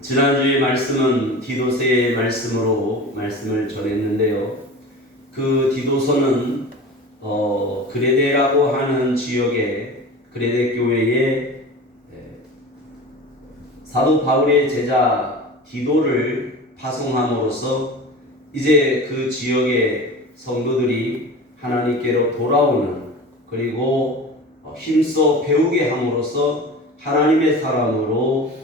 지난주의 말씀은 디도서의 말씀으로 말씀을 전했는데요. 그 디도서는 그레데라고 하는 지역의 그레데 교회에 사도 바울의 제자 디도를 파송함으로써 이제 그 지역의 성도들이 하나님께로 돌아오는, 그리고 힘써 배우게 함으로써 하나님의 사람으로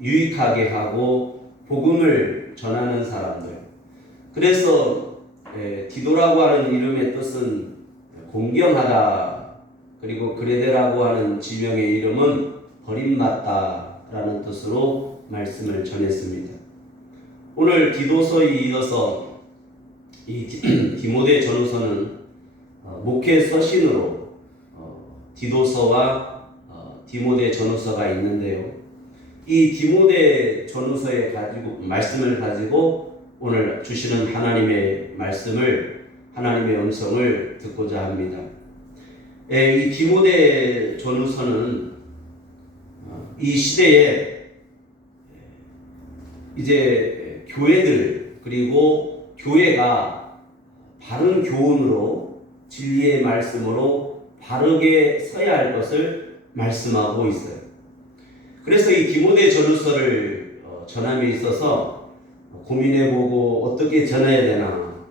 유익하게 하고 복음을 전하는 사람들. 그래서 디도라고 하는 이름의 뜻은 공경하다, 그리고 그레데라고 하는 지명의 이름은 버림받다라는 뜻으로 말씀을 전했습니다. 오늘 디도서에 이어서 이 디모데 전후서는 목회 서신으로 디도서와 디모데 전후서가 있는데요. 이 디모데 전후서의 말씀을 가지고 오늘 주시는 하나님의 말씀을, 하나님의 음성을 듣고자 합니다. 이 디모데 전후서는 이 시대에 이제 교회들, 그리고 교회가 바른 교훈으로, 진리의 말씀으로 바르게 서야 할 것을 말씀하고 있어요. 그래서 이 디모데 전후서를 전함에 있어서 고민해보고 어떻게 전해야 되나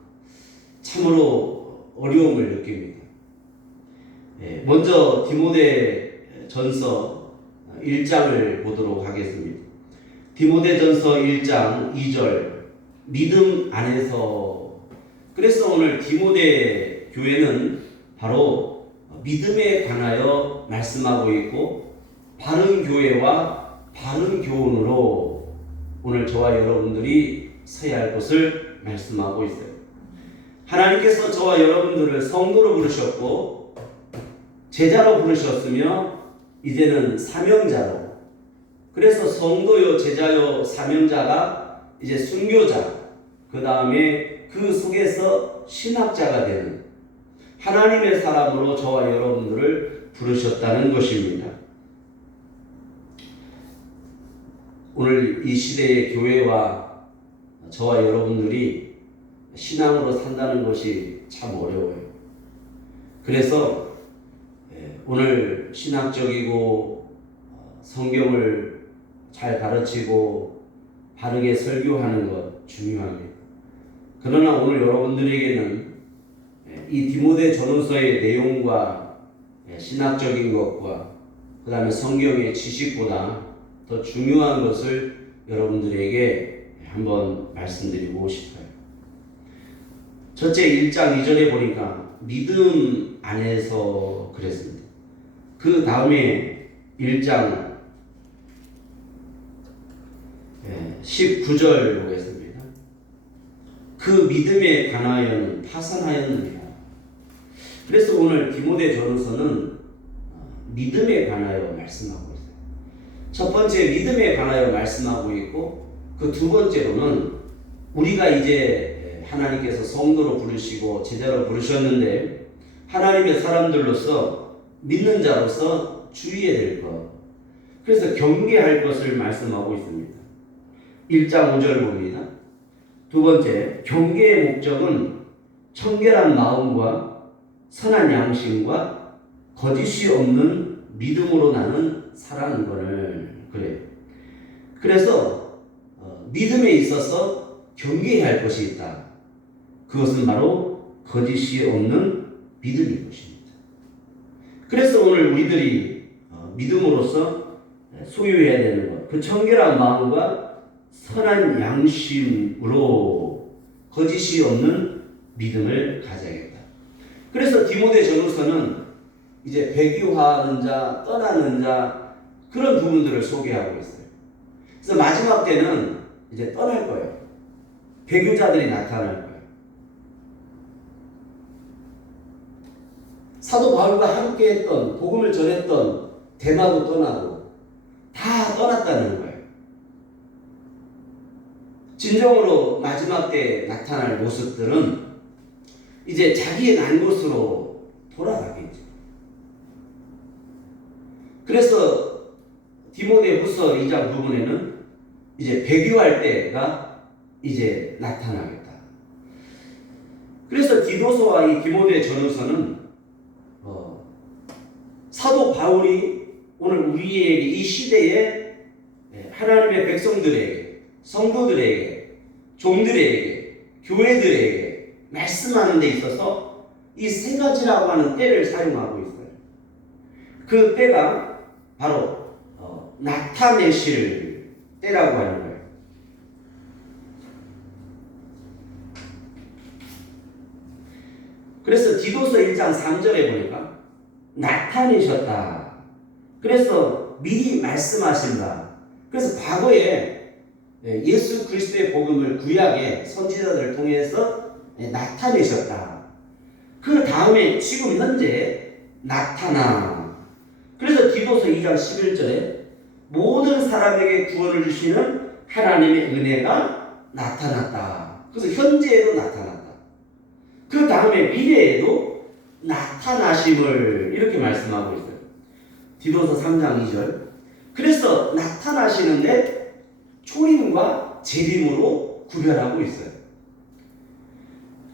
참으로 어려움을 느낍니다. 먼저 디모데 전서 1장을 보도록 하겠습니다. 디모데 전서 1장 2절, 믿음 안에서. 그래서 오늘 디모데 교회는 바로 믿음에 관하여 말씀하고 있고, 바른 교회와 바른 교훈으로 오늘 저와 여러분들이 서야 할 것을 말씀하고 있어요. 하나님께서 저와 여러분들을 성도로 부르셨고 제자로 부르셨으며 이제는 사명자로, 그래서 성도요, 제자요, 사명자가 이제 순교자, 그 다음에 그 속에서 신학자가 되는 하나님의 사람으로 저와 여러분들을 부르셨다는 것입니다. 오늘 이 시대의 교회와 저와 여러분들이 신앙으로 산다는 것이 참 어려워요. 그래서 오늘 신학적이고 성경을 잘 가르치고 바르게 설교하는 것 중요합니다. 그러나 오늘 여러분들에게는 이 디모데 전후서의 내용과 신학적인 것과 그 다음에 성경의 지식보다 더 중요한 것을 여러분들에게 한번 말씀드리고 싶어요. 첫째 1장 2절에 보니까 믿음 안에서 그랬습니다. 그 다음에 1장 19절 보겠습니다. 그 믿음에 관하여는 파산하였느니라. 그래서 오늘 디모데 전후서는 믿음에 관하여 말씀하고 있어요. 첫 번째 믿음에 관하여 말씀하고 있고, 그 두 번째로는 우리가 이제 하나님께서 성도로 부르시고 제자로 부르셨는데 하나님의 사람들로서, 믿는 자로서 주의해야 될 것, 그래서 경계할 것을 말씀하고 있습니다. 1장 5절 봅니다. 두 번째, 경계의 목적은 청결한 마음과 선한 양심과 거짓이 없는 믿음으로 나는 사랑권을, 그래요. 그래서 믿음에 있어서 경계해야 할 것이 있다. 그것은 바로 거짓이 없는 믿음인 것입니다. 그래서 오늘 우리들이 믿음으로서 소유해야 되는 것, 그 청결한 마음과 선한 양심으로 거짓이 없는 믿음을 가져야겠다. 그래서 디모데 전후서는 이제 배교하는 자, 떠나는 자, 그런 부분들을 소개하고 있어요. 그래서 마지막 때는 이제 떠날 거예요. 배교자들이 나타날 거예요. 사도 바울과 함께 했던, 복음을 전했던 데마도 떠나고 다 떠났다는 거예요. 진정으로 마지막 때 나타날 모습들은 이제 자기의 난 곳으로 돌아가겠죠. 그래서 디모데후서 2장 부분에는 이제 배교할 때가 이제 나타나겠다. 그래서 디도서와 이 디모데 전후서는 사도 바울이 오늘 우리에게 이 시대에 하나님의 백성들에게, 성도들에게, 종들에게, 교회들에게 말씀하는 데 있어서 이 세 가지라고 하는 때를 사용하고 있어요. 그 때가 바로 나타내실 때라고 하는 거예요. 그래서 디도서 1장 3절에 보니까 나타내셨다. 그래서 미리 말씀하신다. 그래서 과거에 예수 그리스도의 복음을 구약의 선지자들을 통해서 나타내셨다. 그 다음에 지금 현재 나타나. 그래서 디도서 2장 11절에 모든 사람에게 구원을 주시는 하나님의 은혜가 나타났다. 그래서 현재에도 나타났다. 그 다음에 미래에도 나타나심을 이렇게 말씀하고 있어요. 디도서 3장 2절. 그래서 나타나시는데 초림과 재림으로 구별하고 있어요.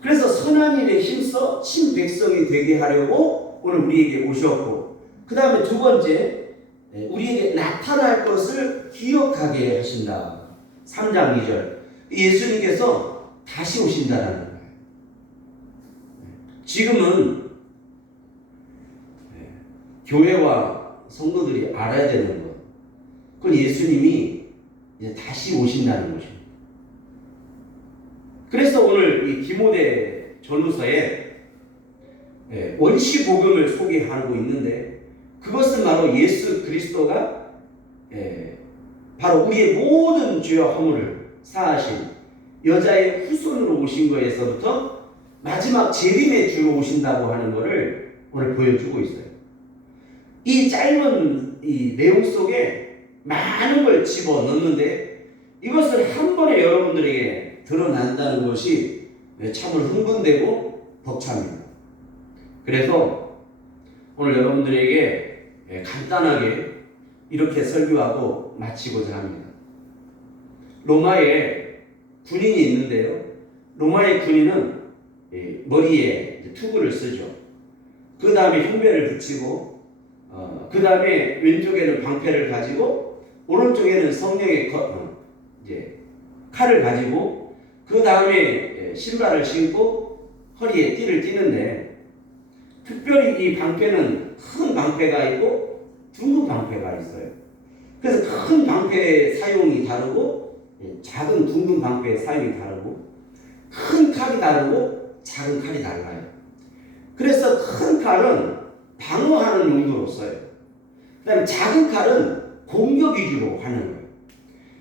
그래서 선한 일에 힘써 친백성이 되게 하려고 오늘 우리에게 오셨고, 그 다음에 두 번째, 우리에게 나타날 것을 기억하게 하신다. 3장 2절. 예수님께서 다시 오신다라는 거예요. 지금은 교회와 성도들이 알아야 되는 것, 그건 예수님이 이제 다시 오신다는 것입니다. 그래서 오늘 이 디모데 전후서에 원시 복음을 소개하고 있는데, 그것은 바로 예수 그리스도가 바로 우리의 모든 죄와 허물을 사하신 여자의 후손으로 오신 거에서부터 마지막 재림의 주로 오신다고 하는 것을 오늘 보여주고 있어요. 이 짧은 이 내용 속에 많은 걸 집어넣는데, 이것을 한 번에 여러분들에게 드러난다는 것이 참으로 흥분되고 벅찹니다. 그래서 오늘 여러분들에게 간단하게 이렇게 설교하고 마치고자 합니다. 로마에 군인이 있는데요, 로마의 군인은 머리에 투구를 쓰죠. 그 다음에 흉배를 붙이고, 그 다음에 왼쪽에는 방패를 가지고, 오른쪽에는 성령의 칼을 가지고, 그 다음에 신발을 신고 허리에 띠를 띠는데, 특별히 이 방패는 큰 방패가 있고 둥근 방패가 있어요. 그래서 큰 방패의 사용이 다르고 작은 둥근 방패의 사용이 다르고, 큰 칼이 다르고 작은 칼이 달라요. 그래서 큰 칼은 방어하는 용도로 써요. 그 다음에 작은 칼은 공격 위주로 하는 거예요.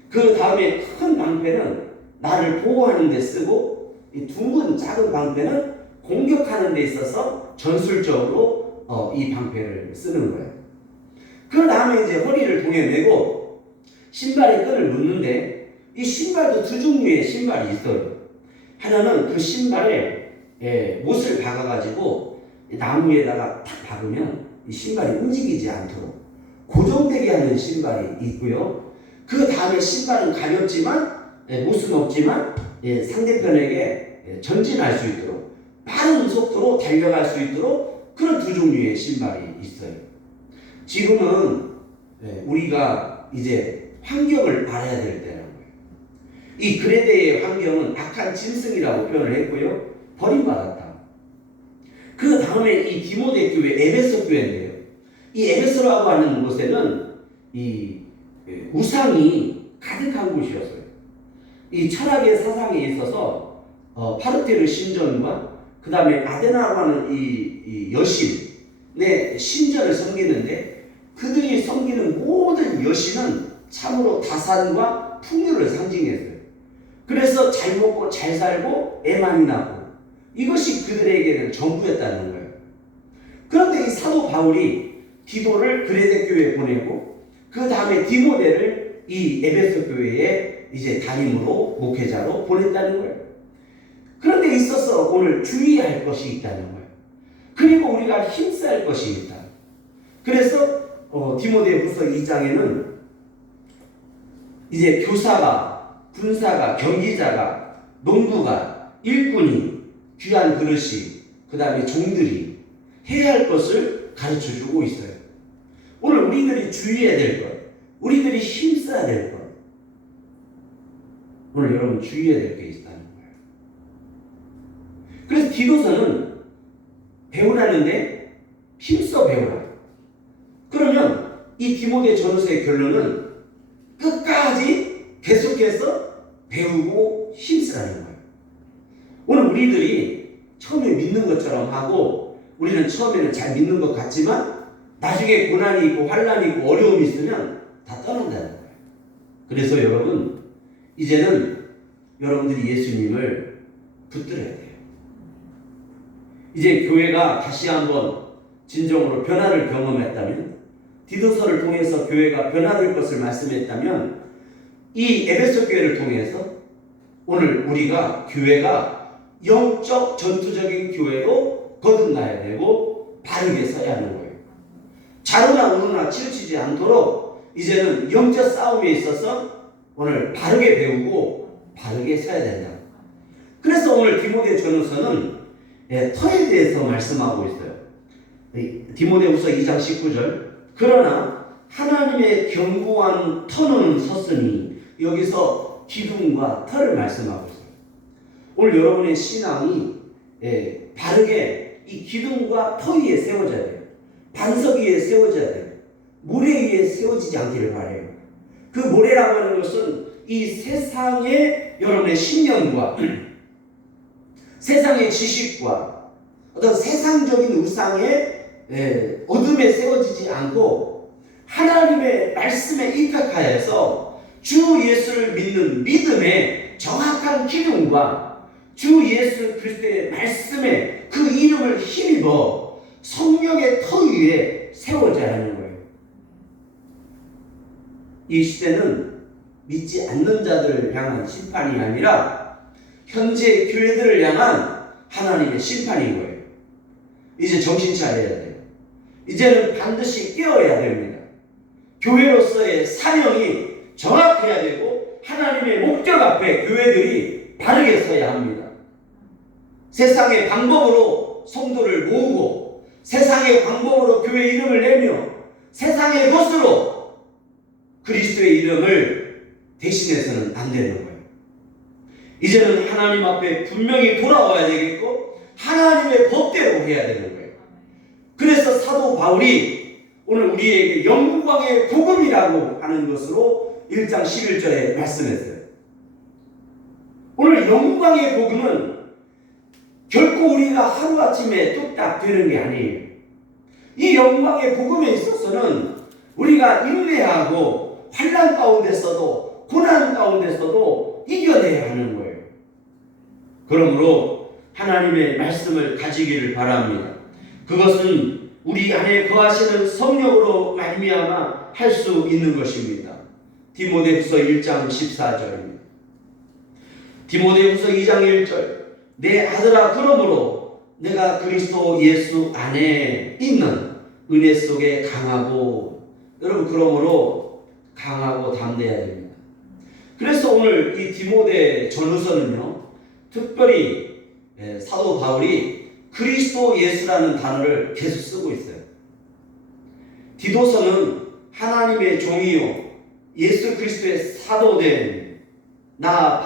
그 다음에 큰 방패는 나를 보호하는 데 쓰고, 이 둥근 작은 방패는 공격하는 데 있어서 전술적으로 이 방패를 쓰는 거예요. 그 다음에 이제 허리를 동여매고 신발에 끈을 묶는데, 이 신발도 두 종류의 신발이 있어요. 하나는 그 신발에 못을 박아가지고 나무에다가 탁 박으면 이 신발이 움직이지 않도록 고정되게 하는 신발이 있고요. 그 다음에 신발은 가볍지만 못은 없지만 상대편에게 전진할 수 있도록 빠른 속도로 달려갈 수 있도록 그런 두 종류의 신발이 있어요. 지금은 우리가 이제 환경을 알아야 될 때라는 거예요. 이 그레데의 환경은 악한 짐승이라고 표현을 했고요, 버림받았다. 그 다음에 이 디모데 교회, 에베소 교회인데요, 이 에베소라고 하는 곳에는 이 우상이 가득한 곳이었어요. 이 철학의 사상에 있어서 파르테르 신전과 그 다음에 아데나라고 하는 이 여신의 신전을 섬기는데, 그들이 섬기는 모든 여신은 참으로 다산과 풍요를 상징했어요. 그래서 잘 먹고 잘 살고 애 많이 낳고, 이것이 그들에게는 전부였다는 거예요. 그런데 이 사도 바울이 디도를 그레데 교회에 보내고, 그 다음에 디모데를 이 에베소 교회에 이제 담임으로, 목회자로 보냈다는 거예요. 그런데 있어서 오늘 주의할 것이 있다는 거예요. 그리고 우리가 힘써야 할 것이 있다. 그래서 디모데후서 2장에는 이제 교사가, 군사가, 경기자가, 농부가, 일꾼이, 귀한 그릇이, 그 다음에 종들이 해야 할 것을 가르쳐 주고 있어요. 오늘 우리들이 주의해야 될 것, 우리들이 힘써야 될 것, 오늘 여러분 주의해야 될 게 있다는 거예요. 그래서 디도서는 배우라는데 힘써 배우라. 그러면 이 디모데 전서의 결론은 끝까지 계속해서 배우고 힘쓰라는 거예요. 오늘 우리들이 처음에 믿는 것처럼 하고 우리는 처음에는 잘 믿는 것 같지만 나중에 고난이 있고 환난이 있고 어려움이 있으면 다 떠난다는 거예요. 그래서 여러분 이제는 여러분들이 예수님을 붙들어야 돼요. 이제 교회가 다시 한번 진정으로 변화를 경험했다면, 디도서를 통해서 교회가 변화될 것을 말씀했다면, 이 에베소 교회를 통해서 오늘 우리가 교회가 영적 전투적인 교회로 거듭나야 되고 바르게 서야 하는 거예요. 자로나 우로나 치우치지 않도록 이제는 영적 싸움에 있어서 오늘 바르게 배우고 바르게 서야 된다. 그래서 오늘 디모데 전서는 터에 대해서 말씀하고 있어요. 디모데후서 2장 19절. 그러나 하나님의 견고한 터는 섰으니, 여기서 기둥과 터를 말씀하고 있어요. 오늘 여러분의 신앙이 바르게 이 기둥과 터 위에 세워져야 돼요. 반석 위에 세워져야 돼요. 모래 위에 세워지지 않기를 바라요. 그 모래라고 하는 것은 이 세상의 여러분의 신념과 세상의 지식과 어떤 세상적인 우상의 어둠에 세워지지 않고 하나님의 말씀에 입각하여서 주 예수를 믿는 믿음의 정확한 기둥과 주 예수 그리스도의 말씀에 그 이름을 힘입어 성령의 터 위에 세워져야 하는 거예요. 이 시대는 믿지 않는 자들을 향한 심판이 아니라 현재 교회들을 향한 하나님의 심판인 거예요. 이제 정신 차려야 돼요. 이제는 반드시 깨어야 됩니다. 교회로서의 사명이 정확해야 되고 하나님의 목적 앞에 교회들이 바르게 서야 합니다. 세상의 방법으로 성도를 모으고 세상의 방법으로 교회 이름을 내며 세상의 것으로 그리스도의 이름을 대신해서는 안 되는 거예요. 이제는 하나님 앞에 분명히 돌아와야 되겠고 하나님의 법대로 해야 되는 거예요. 그래서 사도 바울이 오늘 우리에게 영광의 복음이라고 하는 것으로 1장 11절에 말씀했어요. 오늘 영광의 복음은 결코 우리가 하루아침에 뚝딱 되는 게 아니에요. 이 영광의 복음에 있어서는 우리가 인내하고 환난 가운데서도 고난 가운데서도 이겨내야 하는 거예요. 그러므로 하나님의 말씀을 가지기를 바랍니다. 그것은 우리 안에 거하시는 성령으로 말미암아 할 수 있는 것입니다. 디모데후서 1장 14절입니다. 디모데후서 2장 1절. 내 아들아, 그러므로 내가 그리스도 예수 안에 있는 은혜 속에 강하고, 여러분 그러므로 강하고 담대해야 됩니다. 그래서 오늘 이 디모데 전후서는요, 특별히 사도 바울이 그리스도 예수라는 단어를 계속 쓰고 있어요. 디도서는 하나님의 종이요 예수 그리스도의 사도된 나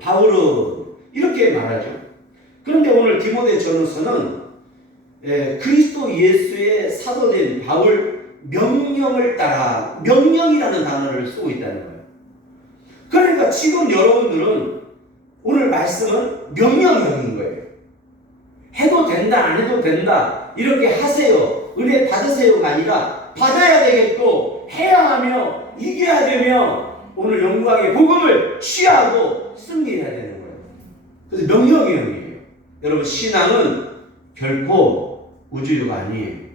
바울은 이렇게 말하죠. 그런데 오늘 디모데 전후서는 그리스도 예수의 사도된 바울 명령을 따라 명령이라는 단어를 쓰고 있다는 거예요. 그러니까 지금 여러분들은 오늘 말씀은 명령형인 거예요. 해도 된다, 안 해도 된다, 이렇게 하세요, 은혜 받으세요가 아니라 받아야 되겠고 해야 하며 이겨야 되며 오늘 영광의 복음을 취하고 승리해야 되는 거예요. 그래서 명령형이에요. 여러분 신앙은 결코 우주유가 아니에요.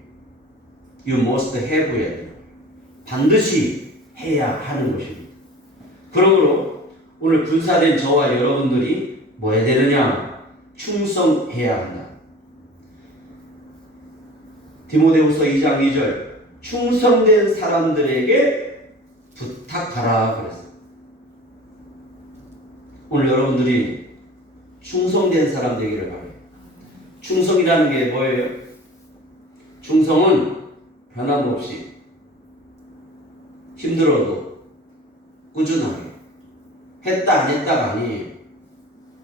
You must have it. 반드시 해야 하는 것입니다. 그러므로 오늘 군사된 저와 여러분들이 뭐 해야 되느냐? 충성해야 한다. 디모데후서 2장 2절. 충성된 사람들에게 부탁하라 그랬어요. 오늘 여러분들이 충성된 사람 되기를 바라요. 충성이라는 게 뭐예요? 충성은 변함없이 힘들어도 꾸준하게 했다 안 했다가 아니에요.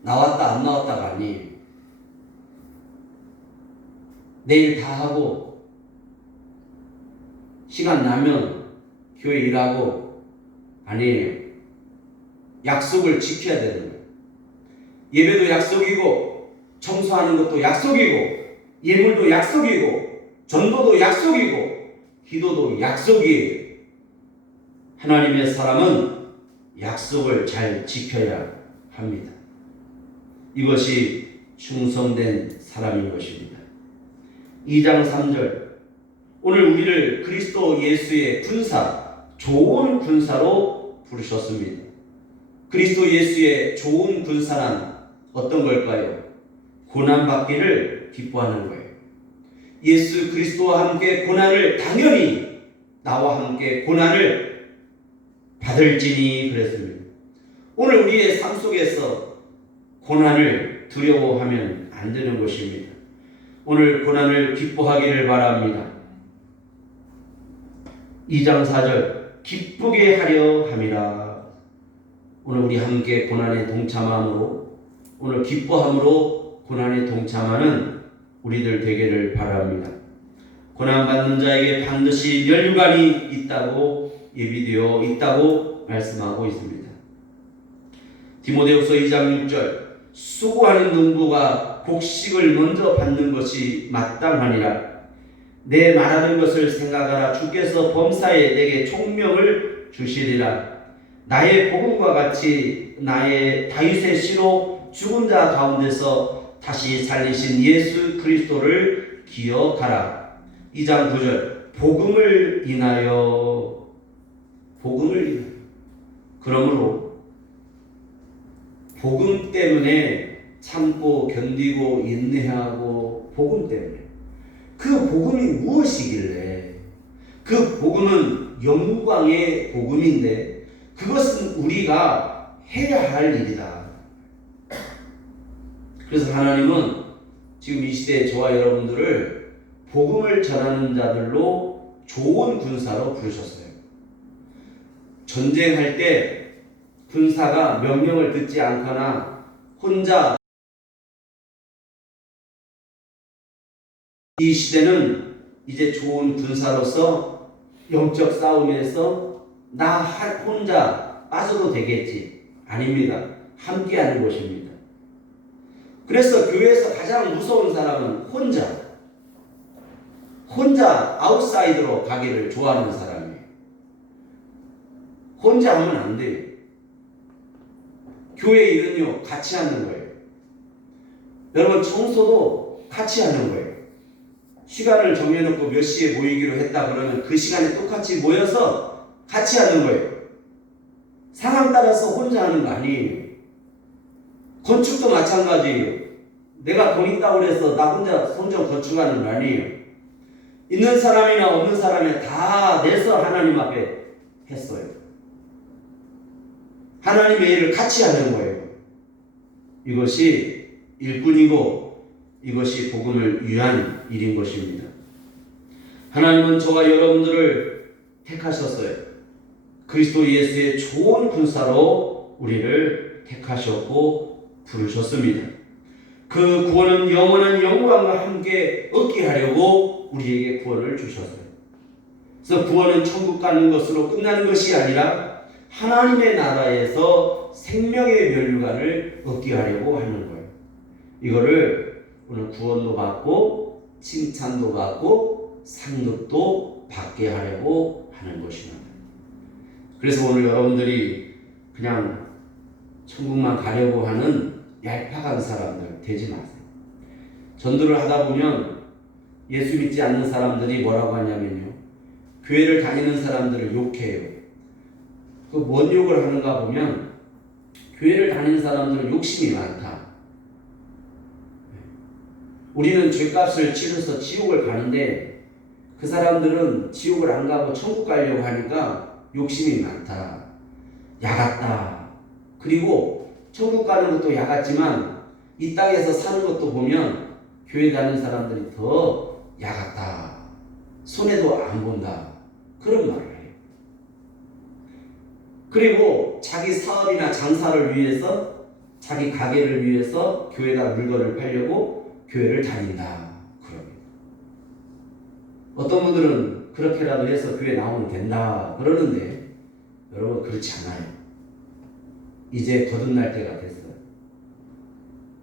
나왔다 안 나왔다가 아니에요. 내일 다 하고 시간 나면 교회 일하고 아니에요. 약속을 지켜야 되는 거예요. 예배도 약속이고 청소하는 것도 약속이고 예물도 약속이고 전도도 약속이고 기도도 약속이에요. 하나님의 사람은 약속을 잘 지켜야 합니다. 이것이 충성된 사람인 것입니다. 2장 3절 오늘 우리를 그리스도 예수의 군사, 좋은 군사로 부르셨습니다. 그리스도 예수의 좋은 군사란 어떤 걸까요? 고난받기를 기뻐하는 거예요. 예수 그리스도와 함께 고난을 당연히 나와 함께 고난을 받을지니 그랬습니다. 오늘 우리의 삶 속에서 고난을 두려워하면 안 되는 것입니다. 오늘 고난을 기뻐하기를 바랍니다. 2장 4절 기쁘게 하려 함이라. 오늘 우리 함께 고난에 동참함으로 오늘 기뻐함으로 고난에 동참하는 우리들 되기를 바랍니다. 고난받는 자에게 반드시 면류관이 있다고 예비되어 있다고 말씀하고 있습니다. 디모데후서 2장 6절 수고하는 농부가 곡식을 먼저 받는 것이 마땅하니라. 내 말하는 것을 생각하라. 주께서 범사에 내게 총명을 주시리라. 나의 복음과 같이 나의 다윗의 씨로 죽은 자 가운데서 다시 살리신 예수 그리스도를 기억하라. 2장 9절 복음을 인하여 그러므로 복음 때문에 참고 견디고 인내하고 복음 때문에 그 복음이 무엇이길래 그 복음은 영광의 복음인데 그것은 우리가 해야 할 일이다. 그래서 하나님은 지금 이 시대에 저와 여러분들을 복음을 전하는 자들로 좋은 군사로 부르셨어요. 전쟁할 때 군사가 명령을 듣지 않거나 혼자 이 시대는 이제 좋은 군사로서 영적 싸움에서 나 혼자 빠져도 되겠지. 아닙니다. 함께하는 것입니다. 그래서 교회에서 가장 무서운 사람은 혼자 아웃사이더로 가기를 좋아하는 사람이에요. 혼자 하면 안 돼요. 교회 일은요 같이 하는 거예요. 여러분 청소도 같이 하는 거예요. 시간을 정해놓고 몇 시에 모이기로 했다 그러면 그 시간에 똑같이 모여서 같이 하는 거예요. 상황 따라서 혼자 하는 거 아니에요. 건축도 마찬가지예요. 내가 돈 있다고 해서 나 혼자 성전 건축하는 거 아니에요. 있는 사람이나 없는 사람이 다 내서 하나님 앞에 했어요. 하나님의 일을 같이 하는 거예요. 이것이 일꾼이고 이것이 복음을 위한 일인 것입니다. 하나님은 저와 여러분들을 택하셨어요. 그리스도 예수의 좋은 군사로 우리를 택하셨고 부르셨습니다. 그 구원은 영원한 영광과 함께 얻게 하려고 우리에게 구원을 주셨어요. 그래서 구원은 천국 가는 것으로 끝나는 것이 아니라 하나님의 나라에서 생명의 면류관을 얻게 하려고 하는 거예요. 이거를 오늘 구원도 받고 칭찬도 받고 상급도 받게 하려고 하는 것입니다. 그래서 오늘 여러분들이 그냥 천국만 가려고 하는 얄팍한 사람들 되지 마세요. 전도를 하다 보면 예수 믿지 않는 사람들이 뭐라고 하냐면요, 교회를 다니는 사람들을 욕해요. 그 뭔 욕을 하는가 보면 교회를 다니는 사람들은 욕심이 많다. 우리는 죄값을 치러서 지옥을 가는데 그 사람들은 지옥을 안 가고 천국 가려고 하니까 욕심이 많다. 야 같다. 그리고 천국 가는 것도 야 같지만 이 땅에서 사는 것도 보면 교회 다니는 사람들이 더 야 같다. 손해도 안 본다. 그런 말을 해요. 그리고 자기 사업이나 장사를 위해서, 자기 가게를 위해서 교회가 물건을 팔려고 교회를 다닌다. 그럽니다. 어떤 분들은 그렇게라도 해서 교회 나오면 된다 그러는데 여러분 그렇지 않아요. 이제 거듭날 때가 됐어요.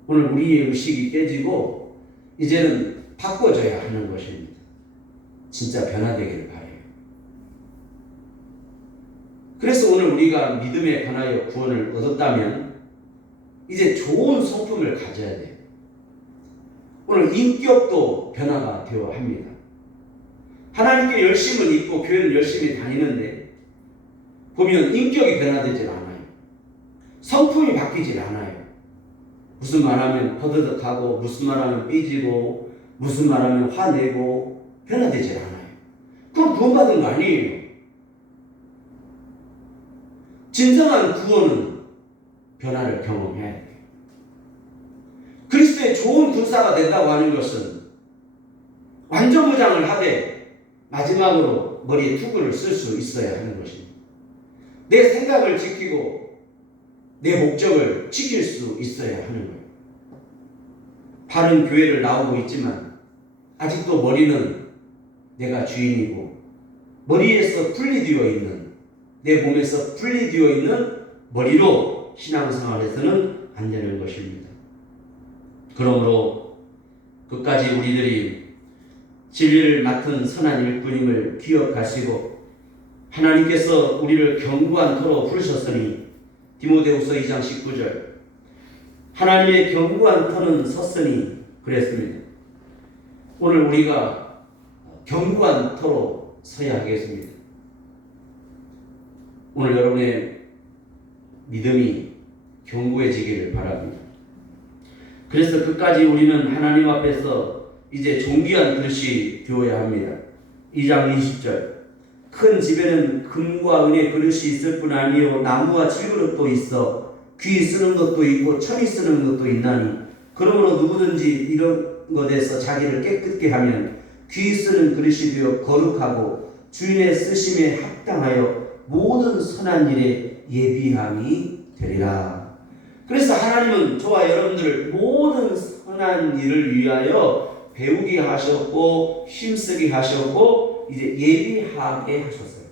오늘 우리의 의식이 깨지고 이제는 바꿔줘야 하는 것입니다. 진짜 변화되기를 바라요. 그래서 오늘 우리가 믿음에 관하여 구원을 얻었다면 이제 좋은 성품을 가져야 돼요. 오늘 인격도 변화가 되어야 합니다. 하나님께 열심은 있고 교회는 열심히 다니는데 보면 인격이 변화되질 않아요. 성품이 바뀌질 않아요. 무슨 말하면 버드덕하고 무슨 말하면 삐지고 무슨 말하면 화내고 변화되질 않아요. 그럼 구원받은 거 아니에요. 진정한 구원은 변화를 경험해야 돼요. 그리스도의 좋은 군사가 된다고 하는 것은 완전 무장을 하되 마지막으로 머리에 투구를 쓸 수 있어야 하는 것입니다. 내 생각을 지키고 내 목적을 지킬 수 있어야 하는 거예요. 바른 교회를 나오고 있지만 아직도 머리는 내가 주인이고 머리에서 분리되어 있는, 내 몸에서 분리되어 있는 머리로 신앙생활에서는 안 되는 것입니다. 그러므로 끝까지 우리들이 진리를 맡은 선한 일꾼임을 기억하시고 하나님께서 우리를 견고한 터로 부르셨으니 디모데후서 2장 19절 하나님의 견고한 터는 섰으니 그랬습니다. 오늘 우리가 견고한 터로 서야 하겠습니다. 오늘 여러분의 믿음이 견고해지기를 바랍니다. 그래서 끝까지 우리는 하나님 앞에서 이제 존귀한 그릇이 되어야 합니다. 2장 20절 큰 집에는 금과 은의 그릇이 있을 뿐 아니요 나무와 질그릇도 있어 귀 쓰는 것도 있고 천이 쓰는 것도 있나니 그러므로 누구든지 이런 것에서 자기를 깨끗게 하면 귀 쓰는 그릇이 되어 거룩하고 주인의 쓰심에 합당하여 모든 선한 일에 예비함이 되리라. 그래서 하나님은 저와 여러분들을 모든 선한 일을 위하여 배우게 하셨고 힘쓰게 하셨고 이제 예비하게 하셨어요.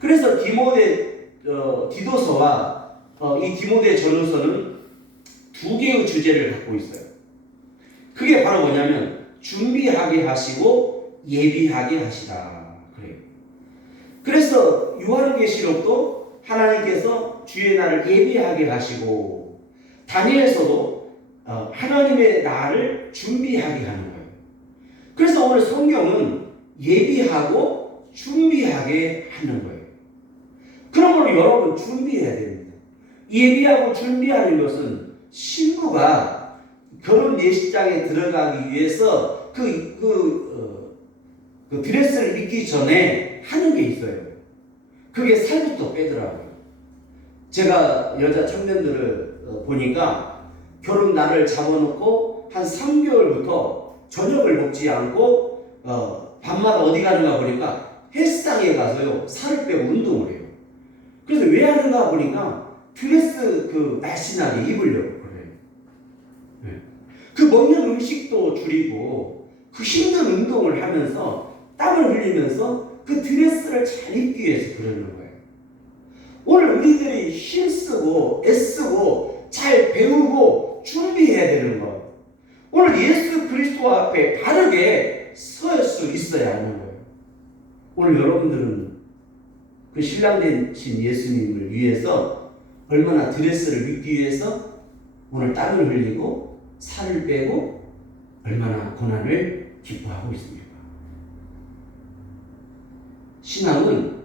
그래서 디도서와 이 디모데 전후서는 두 개의 주제를 갖고 있어요. 그게 바로 뭐냐면 준비하게 하시고 예비하게 하시라 그래요. 그래서 요한계시록도 하나님께서 주의 날을 예비하게 하시고 다니엘서도 하나님의 날을 준비하게 하는 거예요. 그래서 오늘 성경은 예비하고 준비하게 하는 거예요. 그러므로 여러분 준비해야 됩니다. 예비하고 준비하는 것은 신부가 결혼 예식장에 들어가기 위해서 그 드레스를 입기 전에 하는 게 있어요. 그게 살부터 빼더라고요. 제가 여자 청년들을 보니까 결혼 날을 잡아놓고 한 3개월부터 저녁을 먹지 않고 밤마다 어디 가는가 보니까 헬스장에 가서요 살을 빼고 운동을 해요. 그래서 왜 하는가 보니까 드레스 날씬하게 입으려고 그래요. 네. 그 먹는 음식도 줄이고 그 힘든 운동을 하면서 땀을 흘리면서 그 드레스를 잘 입기 위해서 그러는 거예요. 오늘 우리들이 힘쓰고 애쓰고 잘 배우고 준비해야 되는 거. 오늘 예수 그리스도 앞에 바르게 설 수 있어야 하는 거예요. 오늘 여러분들은 그 신랑 되신 예수님을 위해서 얼마나 드레스를 입기 위해서 오늘 땀을 흘리고 살을 빼고 얼마나 고난을 기뻐하고 있습니까? 신앙은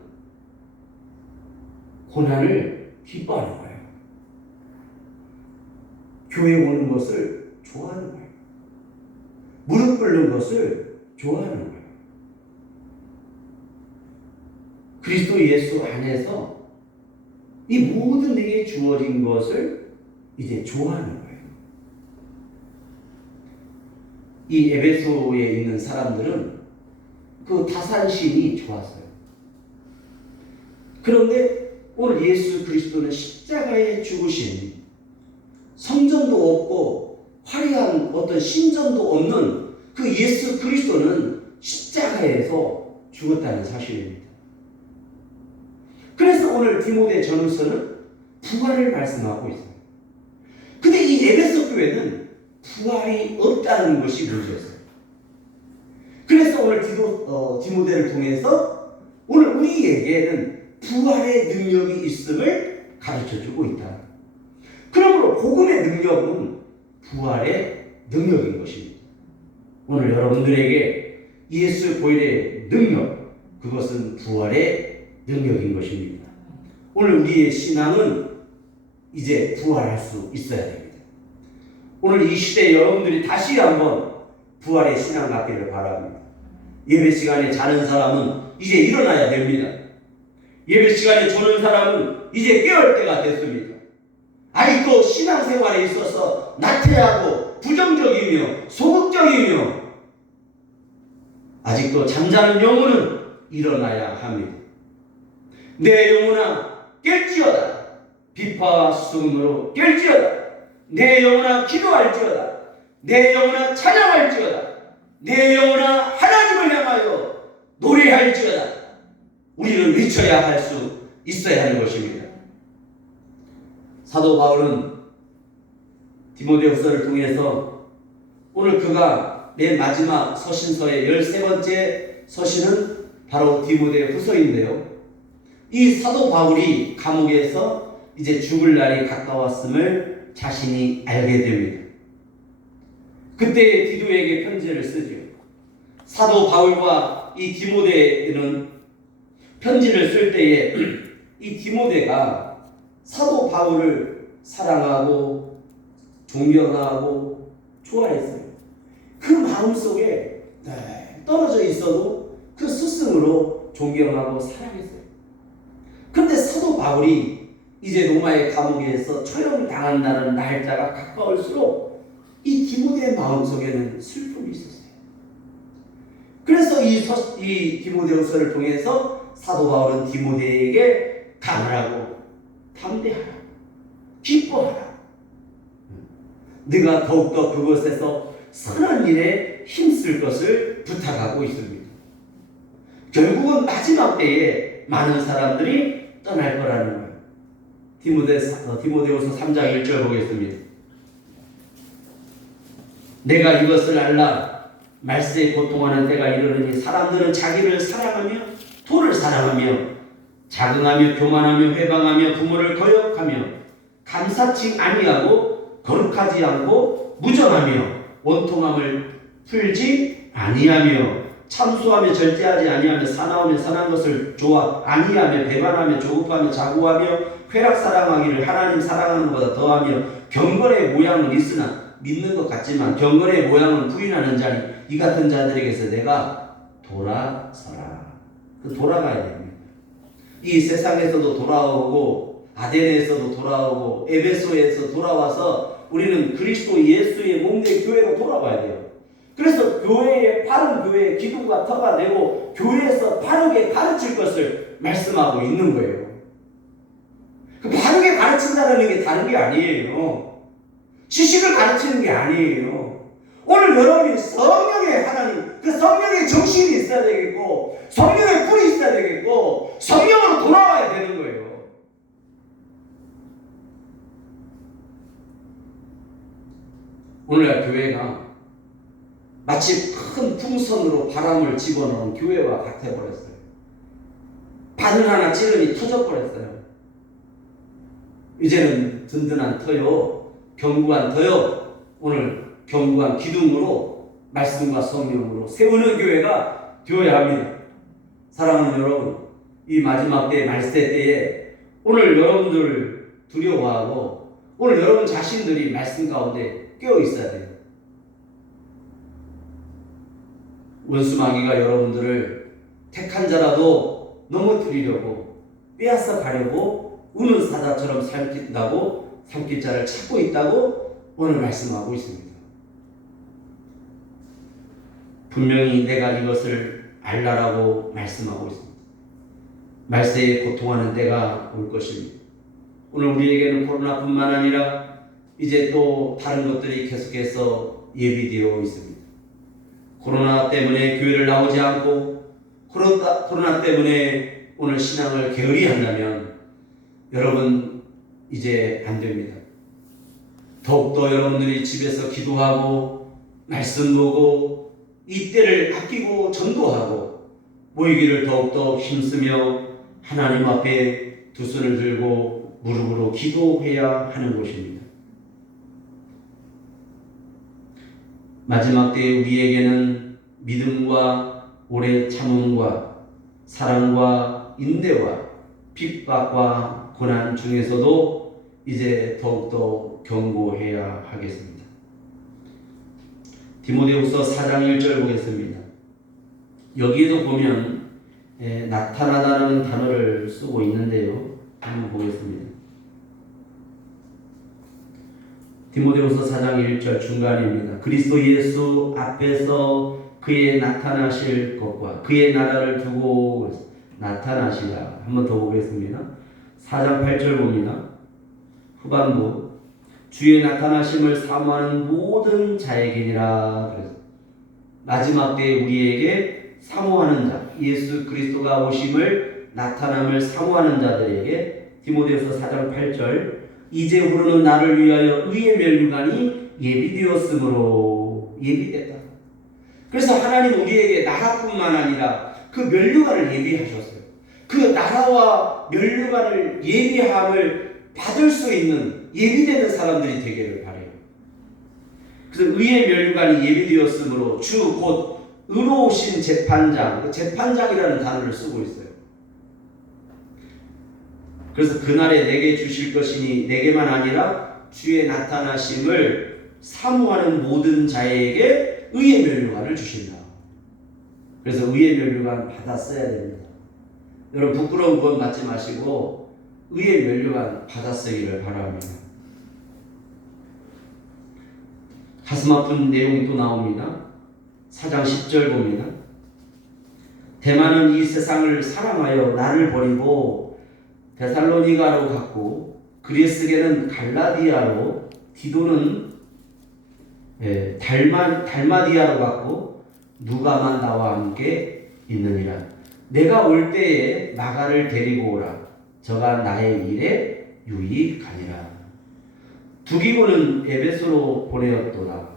고난을 기뻐하는 거예요. 교회 오는 것을 좋아하는 거예요. 무릎 꿇는 것을 좋아하는 거예요. 그리스도 예수 안에서 이 모든 내게 주어진 것을 이제 좋아하는 거예요. 이 에베소에 있는 사람들은 그 다산신이 좋았어요. 그런데 오늘 예수 그리스도는 십자가에 죽으신, 성전도 없고 화려한 어떤 신전도 없는 그 예수 그리스도는 십자가에서 죽었다는 사실입니다. 그래서 오늘 디모데 전후서는 부활을 말씀하고 있어요. 근데 이 에베소 교회는 부활이 없다는 것이 문제였어요. 그래서 오늘 디모데를 통해서 오늘 우리에게는 부활의 능력이 있음을 가르쳐주고 있다. 그러므로 복음의 능력은 부활의 능력인 것입니다. 오늘 여러분들에게 예수 보혈의 능력, 그것은 부활의 능력인 것입니다. 오늘 우리의 신앙은 이제 부활할 수 있어야 됩니다. 오늘 이 시대에 여러분들이 다시 한번 부활의 신앙 갖기를 바랍니다. 예배 시간에 자는 사람은 이제 일어나야 됩니다. 예배 시간에 조는 사람은 이제 깨울 때가 됐습니다. 아직도 신앙생활에 있어서 나태하고 부정적이며 소극적이며 아직도 잠자는 영혼은 일어나야 합니다. 내 영혼아 깰지어다. 비파와 수금으로 깰지어다. 내 영혼아 기도할지어다. 내 영혼아 찬양할지어다. 내 영혼아 하나님을 향하여 노래할지어다. 우리는 외쳐야 할 수 있어야 하는 것입니다. 사도 바울은 디모데후서를 통해서 오늘 그가 맨 마지막 서신서의 13번째 서신은 바로 디모데후서인데요. 이 사도 바울이 감옥에서 이제 죽을 날이 가까웠음을 자신이 알게 됩니다. 그때 디도에게 편지를 쓰죠. 사도 바울과 이 디모데는 편지를 쓸 때에 이 디모데가 사도 바울을 사랑하고 존경하고 좋아했어요. 그 마음속에 떨어져 있어도 그 스승으로 존경하고 사랑했어요. 그런데 사도 바울이 이제 로마의 감옥에서 처형당한다는 날짜가 가까울수록 이 디모데의 마음속에는 슬픔이 있었어요. 그래서 이 디모데후서를 통해서 사도 바울은 디모데에게 강하라고, 담대하라, 기뻐하라, 네가 더욱더 그것에서 선한 일에 힘쓸 것을 부탁하고 있습니다. 결국은 마지막 때에 많은 사람들이 떠날 거라는 거예요. 디모데후서 3장 1절 보겠습니다. 내가 이것을 알라. 말세에 고통하는 때가 이르르니 사람들은 자기를 사랑하며 돈을 사랑하며 자긍하며 교만하며 회방하며 부모를 거역하며 감사치 아니하고 거룩하지 않고 무정하며 원통함을 풀지 아니하며 참수하며 절제하지 아니하며 사나우며 선한 것을 좋아 아니하며 배반하며 조급하며 자고하며 쾌락 사랑하기를 하나님 사랑하는 것보다 더하며 경건의 모양은 있으나 믿는 것 같지만 경건의 모양은 부인하는 자니 이 같은 자들에게서 내가 돌아서라. 돌아가야 됩니다. 이 세상에서도 돌아오고 아덴에서도 돌아오고 에베소에서 돌아와서 우리는 그리스도 예수의 몸된 교회로 돌아와야 돼요. 그래서 교회의 바른 교회의 기둥과 터가 되고 교회에서 바르게 가르칠 것을 말씀하고 있는 거예요. 그 바르게 가르친다는 게 다른 게 아니에요. 지식을 가르치는 게 아니에요. 오늘 여러분이 성령의 하나님, 그 성령의 정신이 있어야 되겠고 성령의 뿔이 있어야 되겠고 성령으로 돌아와야 되는 거예요. 오늘날 교회가 마치 큰 풍선으로 바람을 집어넣은 교회와 같아버렸어요. 바늘 하나 찌르니 터져버렸어요. 이제는 든든한 터요, 견고한 터요, 오늘 견고한 기둥으로 말씀과 성령으로 세우는 교회가 되어야 합니다. 사랑하는 여러분, 이 마지막 때 말세 때에 오늘 여러분들 두려워하고 오늘 여러분 자신들이 말씀 가운데 깨어 있어야 돼요. 원수마귀가 여러분들을 택한 자라도 넘어뜨리려고 빼앗아 가려고 우는 사자처럼 살긴다고 삼킬 자를 찾고 있다고 오늘 말씀하고 있습니다. 분명히 내가 이것을 알라라고 말씀하고 있습니다. 말세에 고통하는 때가 올 것입니다. 오늘 우리에게는 코로나뿐만 아니라 이제 또 다른 것들이 계속해서 예비되어 있습니다. 코로나 때문에 교회를 나오지 않고 코로나 때문에 오늘 신앙을 게으리 한다면 여러분 이제 안 됩니다. 더욱더 여러분들이 집에서 기도하고 말씀 보고 이때를 아끼고 전도하고 모이기를 더욱더 힘쓰며 하나님 앞에 두 손을 들고 무릎으로 기도해야 하는 것입니다. 마지막 때에 우리에게는 믿음과 오래 참음과 사랑과 인내와 핍박과 고난 중에서도 이제 더욱더 경고해야 하겠습니다. 디모데후서 4장 1절 보겠습니다. 여기에도 보면 나타나다는 단어를 쓰고 있는데요. 한번 보겠습니다. 디모데후서 4장 1절 중간입니다. 그리스도 예수 앞에서 그의 나타나실 것과 그의 나라를 두고 나타나시라. 한번 더 보겠습니다. 4장 8절 봅니다. 후반부 주의 나타나심을 사모하는 모든 자에게니라. 그래서 마지막 때에 우리에게 사모하는 자, 예수 그리스도가 오심을 나타남을 사모하는 자들에게 디모데후서 4장 8절 이제후로는 나를 위하여 의의 면류관이 예비되었으므로 예비됐다. 그래서 하나님 우리에게 나라뿐만 아니라 그 면류관을 예비하셨어요. 그 나라와 면류관을 예비함을 받을 수 있는 예비되는 사람들이 되기를 바라요. 그래서 의의 면류관이 예비되었으므로 주 곧 의로우신 재판장, 재판장이라는 단어를 쓰고 있어요. 그래서 그날에 내게 주실 것이니 내게만 아니라 주의 나타나심을 사모하는 모든 자에게 의의 면류관을 주신다. 그래서 의의 면류관 받았어야 됩니다. 여러분 부끄러운 구원 받지 마시고 의의 면류관 받았으기를 바랍니다. 가슴 아픈 내용이 또 나옵니다. 4장 10절 봅니다. 대만은 이 세상을 사랑하여 나를 버리고 데살로니가로 갔고 그리스계는 갈라디아로 디도는 달마디아로 갔고 누가만 나와 함께 있느니라. 내가 올 때에 나가를 데리고 오라. 저가 나의 일에 유익하니라. 두기고는 에베소로 보내었도다.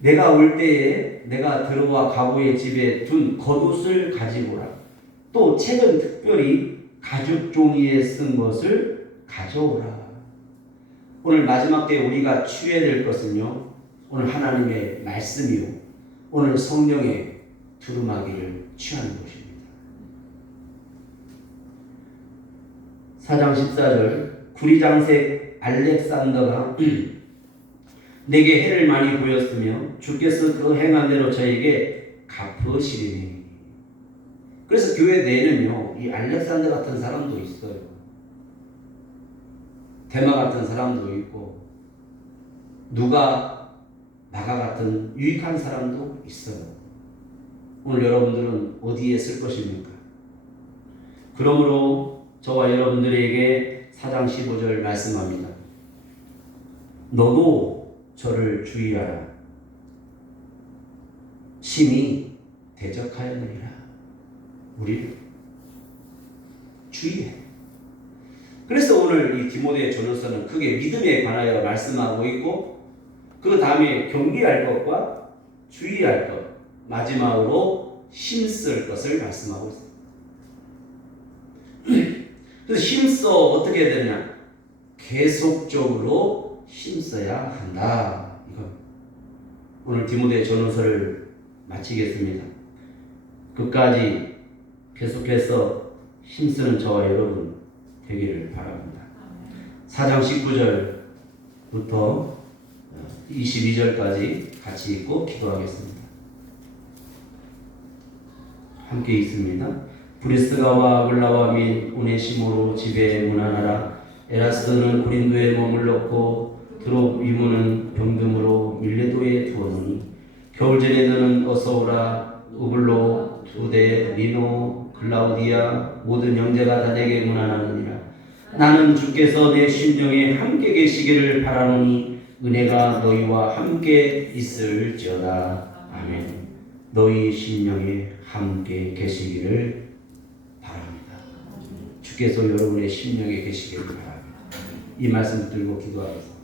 내가 올 때에 내가 들어와 가보의 집에 둔 겉옷을 가지고 오라. 또 책은 특별히 가죽 종이에 쓴 것을 가져오라. 오늘 마지막 때에 우리가 취해야 될 것은요, 오늘 하나님의 말씀이요, 오늘 성령의 두루마기를 취하는 것입니다. 4장 14절 구리장색 알렉산더가 내게 해를 많이 보였으며 주께서 그 행한 대로 저에게 갚으시리니. 그래서 교회 내에는요, 이 알렉산더 같은 사람도 있어요. 데마 같은 사람도 있고 누가 나가 같은 유익한 사람도 있어요. 오늘 여러분들은 어디에 쓸 것입니까? 그러므로 저와 여러분들에게 4장 15절 말씀합니다. 너도 저를 주의하라. 심히 대적하였느니라. 우리를 주의해. 그래서 오늘 이 디모데 전서는 크게 믿음에 관하여 말씀하고 있고 그 다음에 경계할 것과 주의할 것, 마지막으로 힘쓸 것을 말씀하고 있습니다. 그래서 힘써 어떻게 해야 되냐? 계속적으로 힘써야 한다. 이거 오늘 디모데 전서를 마치겠습니다. 끝까지 계속해서 힘쓰는 저와 여러분 되기를 바랍니다. 4장 19절부터 22절까지 같이 읽고 기도하겠습니다. 함께 있습니다. 브리스가와 아굴라와 및 오네시모로 집에 문안하라. 에라스도는 고린도에 머물렀고 드로비모는 병금으로 밀레도에 두었노니 겨울전에 너는 어서 오라. 우블로, 두데, 리노, 클라우디아 모든 형제가 다 내게 문안하느니라. 나는 주께서 내 심령에 함께 계시기를 바라노니 은혜가 너희와 함께 있을지어다. 아멘. 너희 심령에 함께 계시기를 바랍니다. 주께서 여러분의 심령에 계시기를 바랍니다. 이 말씀 들고 기도하겠습니다.